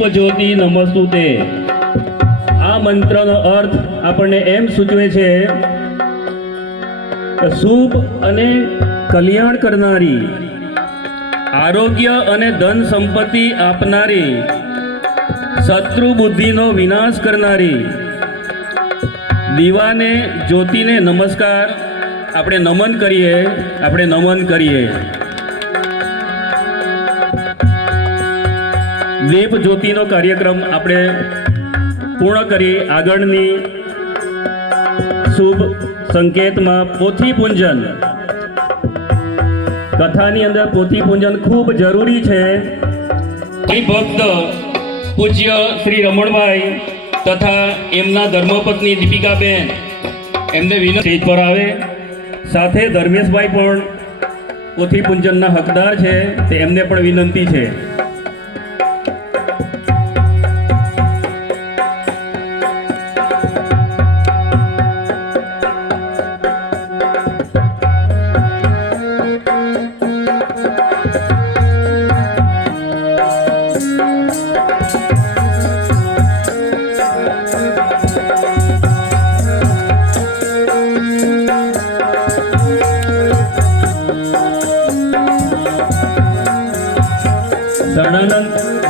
દીપ જ્યોતિ નમસ્તુતે. આ મંત્રનો અર્થ આપણને એમ સૂચવે છે કે શુભ અને કલ્યાણ કરનારી, આરોગ્ય અને ધન સંપત્તિ આપનારી, શત્રુ બુદ્ધિનો વિનાશ કરનારી. દીવાને, જ્યોતિને નમસ્કાર. આપણે નમન કરીએ, આપણે નમન કરીએ. દીપ જ્યોતિનો કાર્યક્રમ આપણે પૂર્ણ કરી આગળની શુભ સંકેતમાં પોથી પૂંજન. કથાની અંદર પોથી પૂંજન ખૂબ જરૂરી છે. ભક્ત પૂજ્ય શ્રી રમણભાઈ તથા એમના ધર્મપત્ની દીપિકાબેન એમને વિનંતી સ્ટેજ પર આવે. સાથે ધર્મેશભાઈ પણ પોથી પૂંજનના હકદાર છે, તે એમને પણ વિનંતી છે. Dananan.